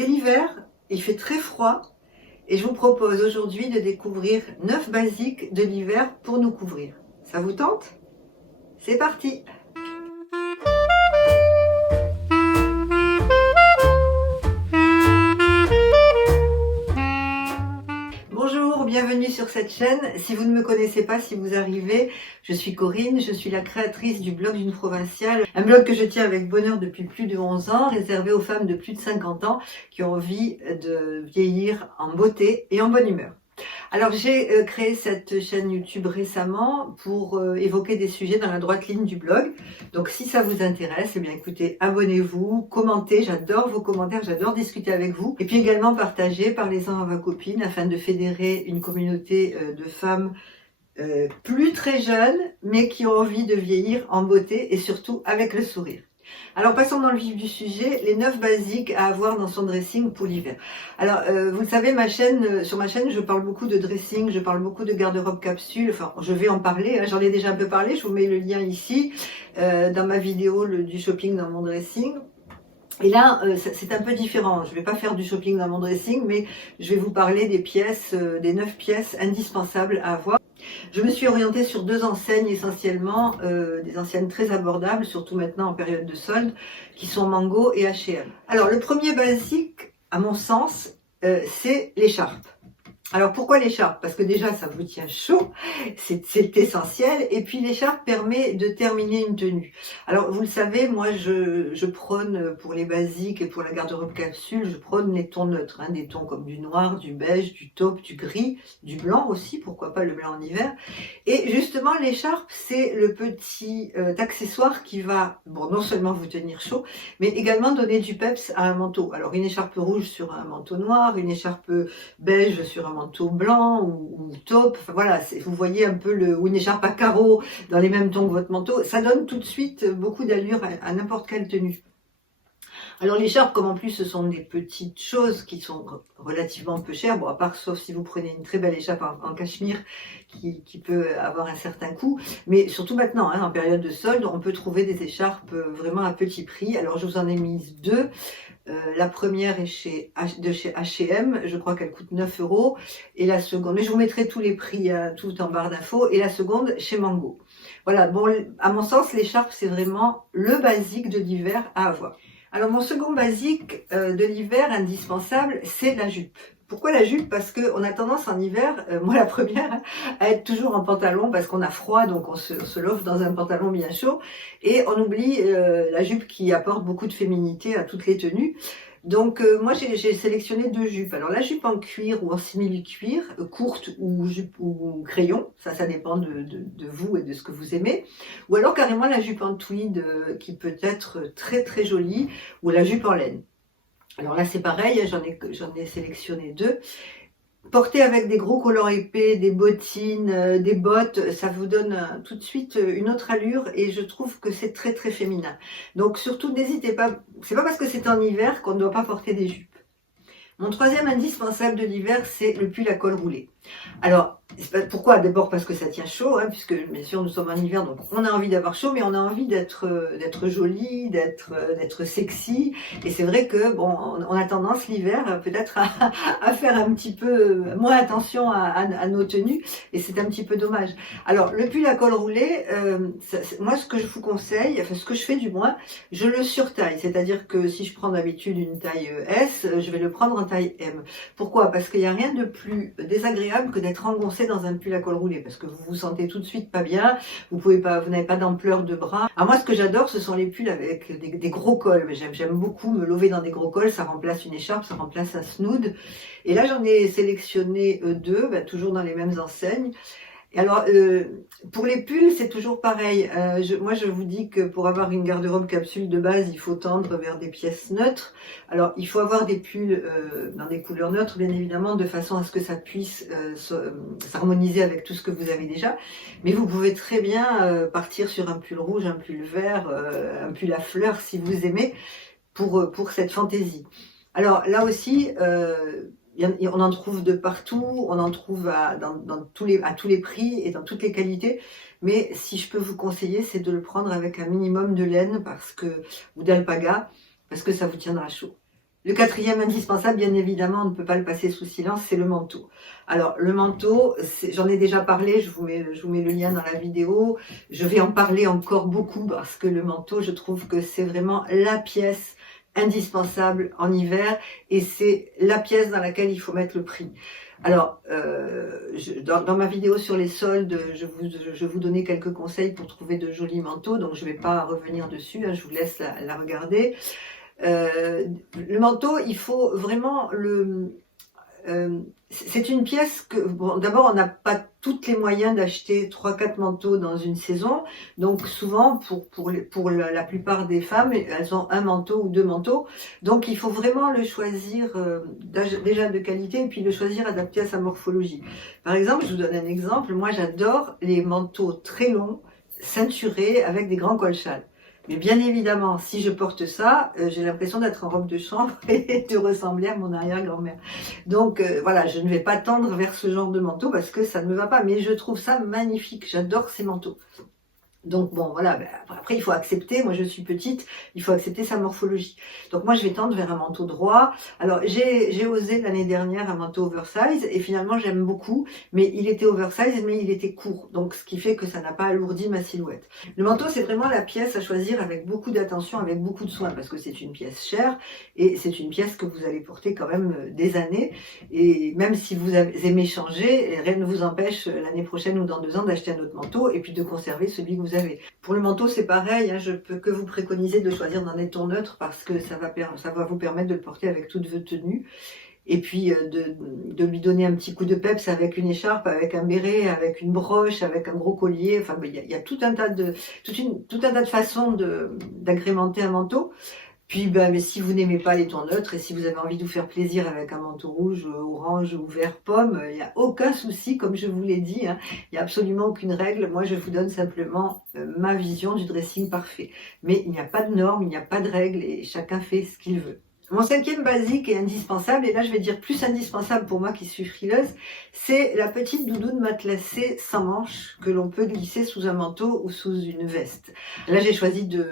C'est l'hiver, il fait très froid et je vous propose aujourd'hui de découvrir 9 basiques de l'hiver pour nous couvrir. Ça vous tente? C'est parti! Bonjour, bienvenue sur cette chaîne. Si vous ne me connaissez pas, si vous arrivez, je suis Corinne, je suis la créatrice du blog d'une provinciale, un blog que je tiens avec bonheur depuis plus de 11 ans, réservé aux femmes de plus de 50 ans qui ont envie de vieillir en beauté et en bonne humeur. Alors j'ai créé cette chaîne YouTube récemment pour évoquer des sujets dans la droite ligne du blog. Donc si ça vous intéresse, eh bien écoutez, abonnez-vous, commentez, j'adore vos commentaires, j'adore discuter avec vous. Et puis également partagez, parlez-en à vos copines afin de fédérer une communauté de femmes plus très jeunes, mais qui ont envie de vieillir en beauté et surtout avec le sourire. Alors passons dans le vif du sujet, les 9 basiques à avoir dans son dressing pour l'hiver. Alors vous le savez, sur ma chaîne je parle beaucoup de dressing, je parle beaucoup de garde-robe capsule, enfin je vais en parler, hein, j'en ai déjà un peu parlé, je vous mets le lien ici, dans ma vidéo du shopping dans mon dressing. Et là, c'est un peu différent. Je ne vais pas faire du shopping dans mon dressing, mais je vais vous parler des pièces, des 9 pièces indispensables à avoir. Je me suis orientée sur 2 enseignes essentiellement, des enseignes très abordables, surtout maintenant en période de solde, qui sont Mango et H&M. Alors le premier basique, à mon sens, c'est l'écharpe. Alors pourquoi l'écharpe? Parce que déjà ça vous tient chaud, c'est essentiel, et puis l'écharpe permet de terminer une tenue. Alors vous le savez, moi je prône pour les basiques et pour la garde-robe capsule, je prône les tons neutres, hein, des tons comme du noir, du beige, du taupe, du gris, du blanc aussi, pourquoi pas le blanc en hiver. Et justement l'écharpe c'est le petit accessoire qui va, bon, non seulement vous tenir chaud, mais également donner du peps à un manteau. Alors une écharpe rouge sur un manteau noir, une écharpe beige sur un manteau blanc ou taupe, enfin, voilà, vous voyez un peu ou une écharpe à carreaux dans les mêmes tons que votre manteau, ça donne tout de suite beaucoup d'allure à n'importe quelle tenue. Alors l'écharpe, comme en plus ce sont des petites choses qui sont relativement peu chères, bon à part sauf si vous prenez une très belle écharpe en cachemire qui peut avoir un certain coût, mais surtout maintenant, hein, en période de solde, on peut trouver des écharpes vraiment à petit prix. Alors je vous en ai mis 2. La première est de chez H&M, je crois qu'elle coûte 9 €, et la seconde, mais je vous mettrai tous les prix tout en barre d'infos, et la seconde chez Mango. Voilà, bon, à mon sens, l'écharpe c'est vraiment le basique de l'hiver à avoir. Alors mon second basique de l'hiver indispensable, c'est la jupe. Pourquoi la jupe? Parce qu'on a tendance en hiver, moi la première, à être toujours en pantalon parce qu'on a froid, donc on se loge dans un pantalon bien chaud, et on oublie la jupe qui apporte beaucoup de féminité à toutes les tenues. Donc moi j'ai sélectionné 2 jupes. Alors la jupe en cuir ou en simili-cuir, courte ou jupe ou crayon, ça dépend de vous et de ce que vous aimez. Ou alors carrément la jupe en tweed qui peut être très très jolie, ou la jupe en laine. Alors là c'est pareil, j'en ai sélectionné 2. Porter avec des gros collants épais, des bottines, des bottes, ça vous donne tout de suite une autre allure et je trouve que c'est très très féminin. Donc surtout n'hésitez pas, c'est pas parce que c'est en hiver qu'on ne doit pas porter des jupes. Mon troisième indispensable de l'hiver, c'est le pull à col roulé. Alors, pourquoi? D'abord parce que ça tient chaud, hein, puisque bien sûr nous sommes en hiver, donc on a envie d'avoir chaud, mais on a envie d'être jolie, d'être sexy. Et c'est vrai que bon, on a tendance l'hiver peut-être à faire un petit peu moins attention à nos tenues, et c'est un petit peu dommage. Alors le pull à col roulé, moi ce que je vous conseille, enfin ce que je fais du moins, je le surtaille, c'est-à-dire que si je prends d'habitude une taille S, je vais le prendre en taille M. Pourquoi? Parce qu'il n'y a rien de plus désagréable que d'être engoncé dans un pull à col roulé, parce que vous vous sentez tout de suite pas bien, vous n'avez pas d'ampleur de bras. Alors moi ce que j'adore ce sont les pulls avec des gros cols, mais j'aime beaucoup me lever dans des gros cols, ça remplace une écharpe, ça remplace un snood. Et là j'en ai sélectionné 2, toujours dans les mêmes enseignes. Et alors, pour les pulls, c'est toujours pareil. Moi, je vous dis que pour avoir une garde-robe capsule de base, il faut tendre vers des pièces neutres. Alors, il faut avoir des pulls dans des couleurs neutres, bien évidemment, de façon à ce que ça puisse s'harmoniser avec tout ce que vous avez déjà. Mais vous pouvez très bien partir sur un pull rouge, un pull vert, un pull à fleurs, si vous aimez, pour cette fantaisie. Alors, là aussi... on en trouve de partout, on en trouve à tous les prix et dans toutes les qualités. Mais si je peux vous conseiller, c'est de le prendre avec un minimum de laine ou d'alpaga, parce que ça vous tiendra chaud. Le quatrième indispensable, bien évidemment, on ne peut pas le passer sous silence, c'est le manteau. Alors, le manteau, j'en ai déjà parlé, je vous mets le lien dans la vidéo. Je vais en parler encore beaucoup parce que le manteau, je trouve que c'est vraiment la pièce indispensable en hiver et c'est la pièce dans laquelle il faut mettre le prix. Alors, dans ma vidéo sur les soldes, je vous donnais quelques conseils pour trouver de jolis manteaux, donc je ne vais pas revenir dessus, hein, je vous laisse la regarder. Le manteau, il faut vraiment c'est une pièce que, bon, d'abord, on n'a pas tous les moyens d'acheter 3-4 manteaux dans une saison. Donc, souvent, pour la plupart des femmes, elles ont un manteau ou 2 manteaux. Donc, il faut vraiment le choisir déjà de qualité et puis le choisir adapté à sa morphologie. Par exemple, je vous donne un exemple. Moi, j'adore les manteaux très longs, ceinturés, avec des grands col-châles. Mais bien évidemment, si je porte ça, j'ai l'impression d'être en robe de chambre et de ressembler à mon arrière-grand-mère. Donc voilà, je ne vais pas tendre vers ce genre de manteau parce que ça ne me va pas. Mais je trouve ça magnifique. J'adore ces manteaux. Donc bon, voilà, après il faut accepter, moi je suis petite, il faut accepter sa morphologie. Donc moi je vais tendre vers un manteau droit. Alors j'ai osé l'année dernière un manteau oversize et finalement j'aime beaucoup, mais il était oversize mais il était court, donc ce qui fait que ça n'a pas alourdi ma silhouette. Le manteau c'est vraiment la pièce à choisir avec beaucoup d'attention, avec beaucoup de soin, parce que c'est une pièce chère et c'est une pièce que vous allez porter quand même des années. Et même si vous aimez changer, rien ne vous empêche l'année prochaine ou dans 2 ans d'acheter un autre manteau et puis de conserver celui que vous avez. Pour le manteau, c'est pareil, hein, je peux que vous préconiser de choisir d'un tons neutre parce que ça va vous permettre de le porter avec toutes vos tenues. Et puis de lui donner un petit coup de peps avec une écharpe, avec un béret, avec une broche, avec un gros collier. Enfin, il y a tout un tas de façons d'agrémenter un manteau. Puis, mais si vous n'aimez pas les tons neutres et si vous avez envie de vous faire plaisir avec un manteau rouge, orange ou vert pomme, il n'y a aucun souci, comme je vous l'ai dit, hein, il n'y a absolument aucune règle. Moi, je vous donne simplement ma vision du dressing parfait. Mais il n'y a pas de normes, il n'y a pas de règles et chacun fait ce qu'il veut. Mon 5e basique et indispensable, et là je vais dire plus indispensable pour moi qui suis frileuse, c'est la petite doudoune matelassée sans manches que l'on peut glisser sous un manteau ou sous une veste. Là j'ai choisi de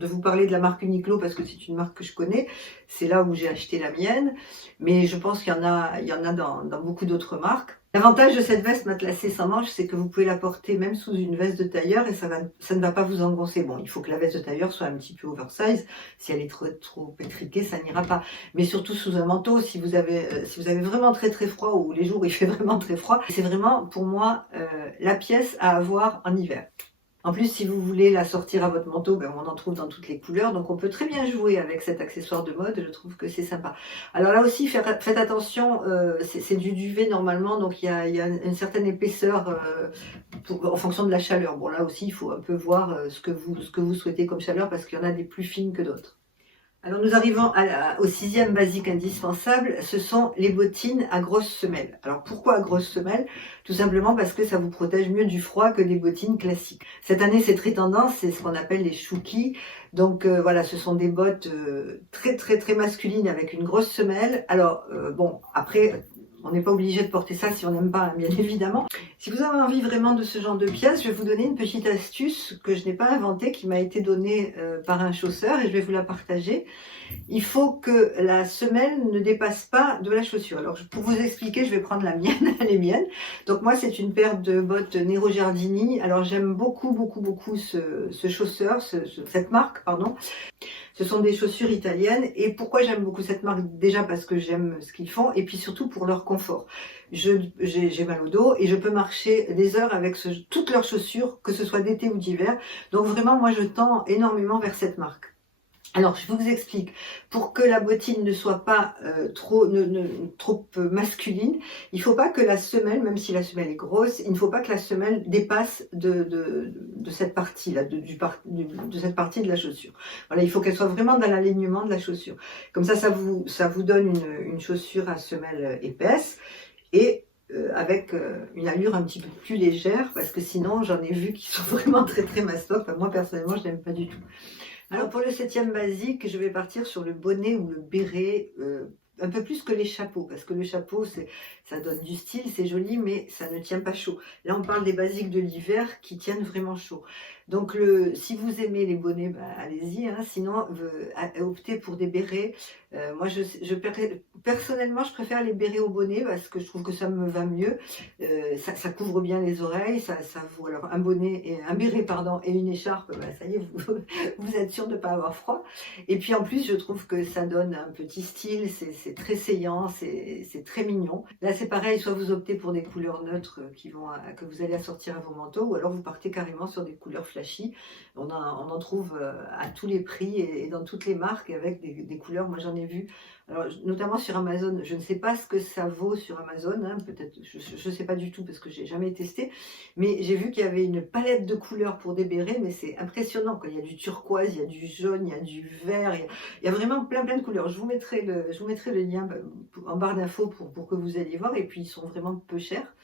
vous parler de la marque Uniqlo parce que c'est une marque que je connais, c'est là où j'ai acheté la mienne, mais je pense qu'il y en a dans beaucoup d'autres marques. L'avantage de cette veste matelassée sans manches, c'est que vous pouvez la porter même sous une veste de tailleur et ça ne va pas vous engoncer. Bon, il faut que la veste de tailleur soit un petit peu oversize. Si elle est trop étriquée, ça n'ira pas. Mais surtout sous un manteau, si vous avez vraiment très très froid ou les jours où il fait vraiment très froid, c'est vraiment pour moi la pièce à avoir en hiver. En plus, si vous voulez la sortir à votre manteau, on en trouve dans toutes les couleurs. Donc, on peut très bien jouer avec cet accessoire de mode. Je trouve que c'est sympa. Alors là aussi, faites attention. C'est du duvet normalement. Donc, il y a une certaine épaisseur en fonction de la chaleur. Bon, là aussi, il faut un peu voir ce que vous souhaitez comme chaleur parce qu'il y en a des plus fines que d'autres. Alors nous arrivons au 6e basique indispensable, ce sont les bottines à grosses semelles. Alors pourquoi à grosses semelles? Tout simplement parce que ça vous protège mieux du froid que des bottines classiques. Cette année c'est très tendance, c'est ce qu'on appelle les chouki. Donc voilà, ce sont des bottes très très très masculines avec une grosse semelle. Alors bon, après on n'est pas obligé de porter ça si on n'aime pas, hein, bien évidemment. Si vous avez envie vraiment de ce genre de pièces, je vais vous donner une petite astuce que je n'ai pas inventée, qui m'a été donnée par un chausseur et je vais vous la partager. Il faut que la semelle ne dépasse pas de la chaussure. Alors pour vous expliquer, je vais prendre la mienne, elle est mienne. Donc moi c'est une paire de bottes Nero Giardini. Alors j'aime beaucoup beaucoup beaucoup ce chausseur, cette marque, pardon. Ce sont des chaussures italiennes. Et pourquoi j'aime beaucoup cette marque? Déjà parce que j'aime ce qu'ils font et puis surtout pour leur confort. J'ai mal au dos et je peux marcher des heures avec toutes leurs chaussures, que ce soit d'été ou d'hiver. Donc vraiment, moi je tends énormément vers cette marque. Alors, je vous explique. Pour que la bottine ne soit pas trop masculine, il ne faut pas que la semelle, même si la semelle est grosse, il ne faut pas que la semelle dépasse de cette partie-là, de cette partie de la chaussure. Voilà, il faut qu'elle soit vraiment dans l'alignement de la chaussure. Comme ça vous donne une chaussure à semelle épaisse et avec une allure un petit peu plus légère, parce que sinon, j'en ai vu qui sont vraiment très très mastoc. Enfin, moi, personnellement, je n'aime pas du tout. Alors pour le 7e basique, je vais partir sur le bonnet ou le béret un peu plus que les chapeaux, parce que le chapeau, ça donne du style, c'est joli, mais ça ne tient pas chaud. Là, on parle des basiques de l'hiver qui tiennent vraiment chaud. Donc, si vous aimez les bonnets, bah, allez-y, hein. Sinon, optez pour des bérets. Moi, personnellement, je préfère les bérets au bonnet parce que je trouve que ça me va mieux. Ça couvre bien les oreilles, ça vaut alors un béret, pardon, et une écharpe, bah, ça y est, vous êtes sûr de ne pas avoir froid. Et puis en plus, je trouve que ça donne un petit style, c'est très saillant, c'est très mignon. Là, c'est pareil, soit vous optez pour des couleurs neutres que vous allez assortir à vos manteaux, ou alors vous partez carrément sur des couleurs flashy. On en trouve à tous les prix et dans toutes les marques avec des couleurs. Moi, j'en ai vu, alors, notamment sur Amazon. Je ne sais pas ce que ça vaut sur Amazon, hein, peut-être, je ne sais pas du tout parce que j'ai jamais testé, mais j'ai vu qu'il y avait une palette de couleurs pour des bérets, mais c'est impressionnant, quoi. Il y a du turquoise, il y a du jaune, il y a du vert, il y a vraiment plein de couleurs. Je vous mettrai le lien en barre d'infos pour que vous alliez voir, et puis ils sont vraiment peu chers.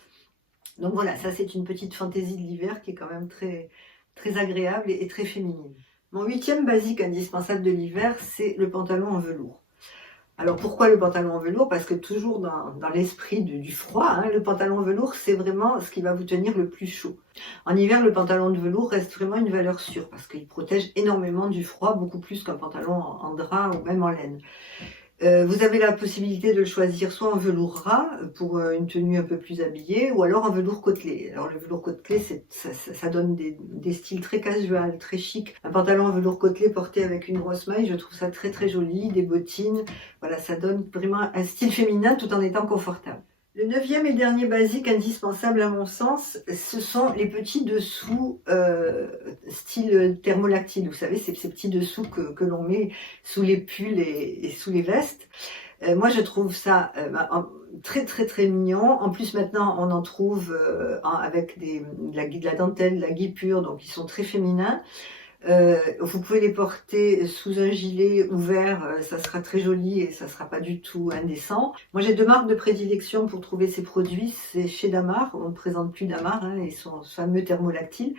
Donc voilà, ça c'est une petite fantaisie de l'hiver qui est quand même très, très agréable et très féminine. Mon 8e basique indispensable de l'hiver, c'est le pantalon en velours. Alors pourquoi le pantalon en velours? Parce que toujours dans l'esprit du froid, hein, le pantalon en velours, c'est vraiment ce qui va vous tenir le plus chaud. En hiver, le pantalon de velours reste vraiment une valeur sûre parce qu'il protège énormément du froid, beaucoup plus qu'un pantalon en drap ou même en laine. Vous avez la possibilité de le choisir soit en velours ras pour une tenue un peu plus habillée, ou alors en velours côtelé. Alors le velours côtelé, ça donne des styles très casual, très chic. Un pantalon en velours côtelé porté avec une grosse maille, je trouve ça très très joli, des bottines. Voilà, ça donne vraiment un style féminin tout en étant confortable. Le 9e et dernier basique indispensable à mon sens, ce sont les petits dessous style thermolactyle. Vous savez, c'est ces petits dessous que l'on met sous les pulls et sous les vestes. Moi, je trouve ça très très très mignon. En plus, maintenant, on en trouve avec de la dentelle, de la guipure, donc ils sont très féminins. Vous pouvez les porter sous un gilet ouvert, ça sera très joli et ça sera pas du tout indécent. Moi, j'ai 2 marques de prédilection pour trouver ces produits. C'est chez Damar, on ne présente plus Damar, hein, et son fameux thermolactyle.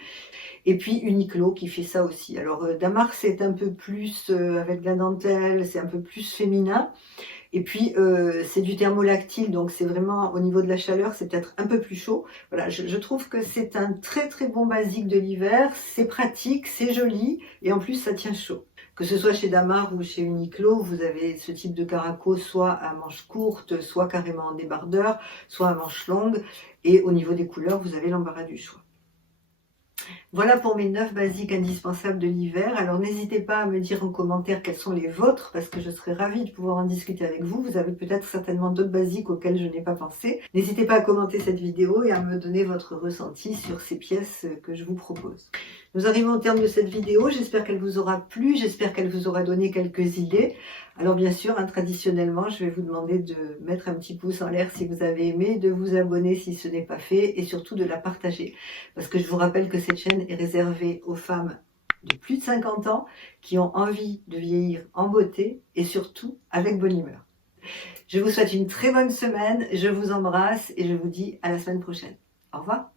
Et puis Uniqlo qui fait ça aussi. Alors Damar, c'est un peu plus avec de la dentelle, c'est un peu plus féminin. Et puis c'est du thermolactyle, donc c'est vraiment au niveau de la chaleur, c'est peut-être un peu plus chaud. Voilà, je trouve que c'est un très très bon basique de l'hiver, c'est pratique, c'est joli et en plus ça tient chaud. Que ce soit chez Damar ou chez Uniqlo, vous avez ce type de caraco soit à manches courtes, soit carrément en débardeur, soit à manches longues. Et au niveau des couleurs, vous avez l'embarras du choix. Voilà pour mes 9 basiques indispensables de l'hiver. Alors n'hésitez pas à me dire en commentaire quels sont les vôtres parce que je serais ravie de pouvoir en discuter avec vous. Vous avez peut-être certainement d'autres basiques auxquels je n'ai pas pensé. N'hésitez pas à commenter cette vidéo et à me donner votre ressenti sur ces pièces que je vous propose. Nous arrivons au terme de cette vidéo. J'espère qu'elle vous aura plu. J'espère qu'elle vous aura donné quelques idées. Alors bien sûr, hein, traditionnellement, je vais vous demander de mettre un petit pouce en l'air si vous avez aimé, de vous abonner si ce n'est pas fait et surtout de la partager. Parce que je vous rappelle que cette chaîne est réservée aux femmes de plus de 50 ans qui ont envie de vieillir en beauté et surtout avec bonne humeur. Je vous souhaite une très bonne semaine, je vous embrasse et je vous dis à la semaine prochaine. Au revoir.